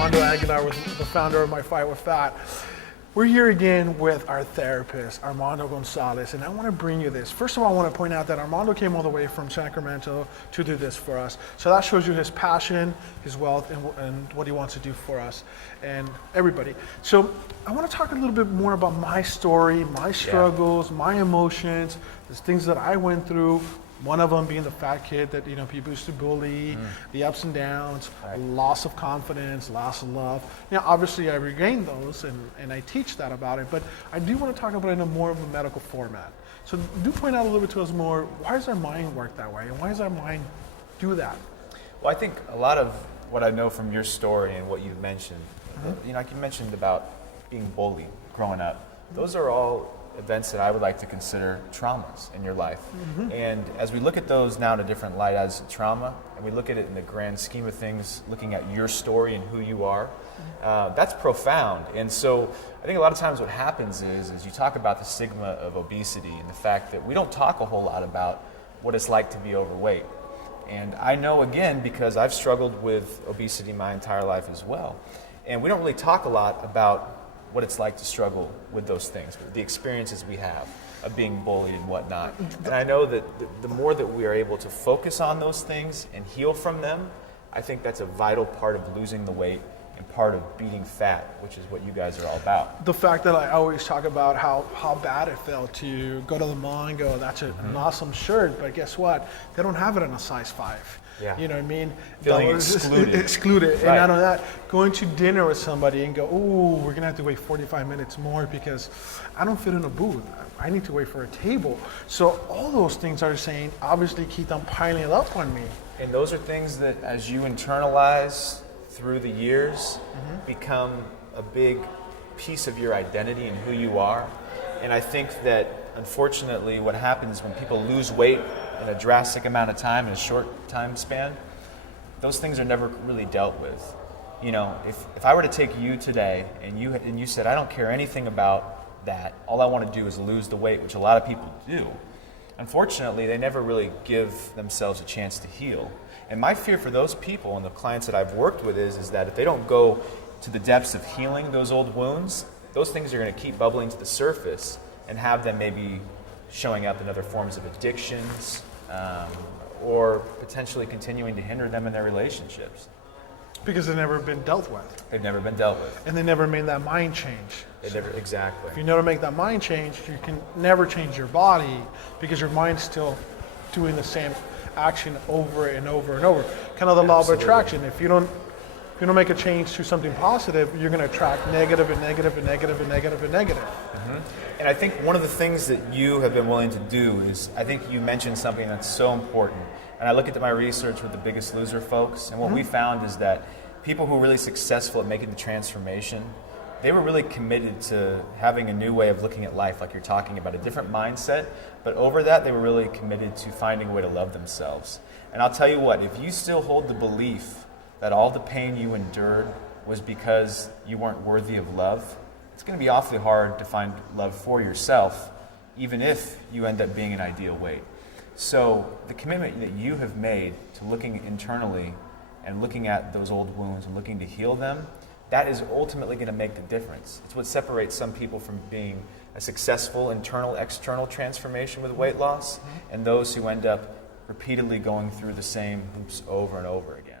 Armando Aguilar, the founder of My Fight with Fat. We're here again with our therapist, Armando Gonzalez, and I want to bring you this. First of all, I want to point out that Armando came all the way from Sacramento to do this for us. So that shows you his passion, his wealth, and what he wants to do for us and everybody. So I want to talk a little bit more about my story, my struggles, my emotions, the things that I went through. One of them being the fat kid that people used to bully, the ups and downs, loss of confidence, loss of love. Obviously I regained those and I teach that about it, but I do want to talk about it in a more of a medical format. So do point out a little bit to us more, why does our mind work that way and why does our mind do that? Well, I think a lot of what I know from your story and what you've mentioned, like you mentioned about being bullied growing up, those are all events that I would like to consider traumas in your life. And as we look at those now in a different light as trauma, and we look at it in the grand scheme of things, looking at your story and who you are, that's profound. And so I think a lot of times what happens is you talk about the stigma of obesity and the fact that we don't talk a whole lot about what it's like to be overweight. And I know, again, because I've struggled with obesity my entire life as well. And we don't really talk a lot about what it's like to struggle with those things, the experiences we have of being bullied and whatnot. And I know that the more that we are able to focus on those things and heal from them, I think that's a vital part of losing the weight and part of beating fat, which is what you guys are all about. The fact that I always talk about how bad it felt to go to the mall and go, that's an awesome shirt, but guess what? They don't have it in a size 5. Yeah. You know what I mean? Feeling excluded. And not only that, going to dinner with somebody and go, oh, we're going to have to wait 45 minutes more because I don't fit in a booth. I need to wait for a table. So all those things are saying, obviously keep on piling it up on me. And those are things that as you internalize through the years, become a big piece of your identity and who you are. And I think that unfortunately what happens when people lose weight in a drastic amount of time, in a short time span, those things are never really dealt with. If I were to take you today and you said, I don't care anything about that, all I want to do is lose the weight, which a lot of people do. Unfortunately, they never really give themselves a chance to heal. And my fear for those people and the clients that I've worked with is that if they don't go to the depths of healing those old wounds, those things are going to keep bubbling to the surface and have them maybe showing up in other forms of addictions, or potentially continuing to hinder them in their relationships. Because they've never been dealt with. They've never been dealt with. And they never made that mind change. Exactly. If you never make that mind change, you can never change your body because your mind's still doing the same action over and over and over. Kind of the law of attraction. If you don't make a change to something positive, you're going to attract negative and negative and negative and negative and negative. And I think one of the things that you have been willing to do is, I think you mentioned something that's so important. And I look at my research with the Biggest Loser folks, and what we found is that people who are really successful at making the transformation, they were really committed to having a new way of looking at life, like you're talking about, a different mindset. But over that, they were really committed to finding a way to love themselves. And I'll tell you what, if you still hold the belief that all the pain you endured was because you weren't worthy of love, it's going to be awfully hard to find love for yourself, even if you end up being an ideal weight. So the commitment that you have made to looking internally and looking at those old wounds and looking to heal them, that is ultimately going to make the difference. It's what separates some people from being a successful internal, external transformation with weight loss and those who end up repeatedly going through the same hoops over and over again.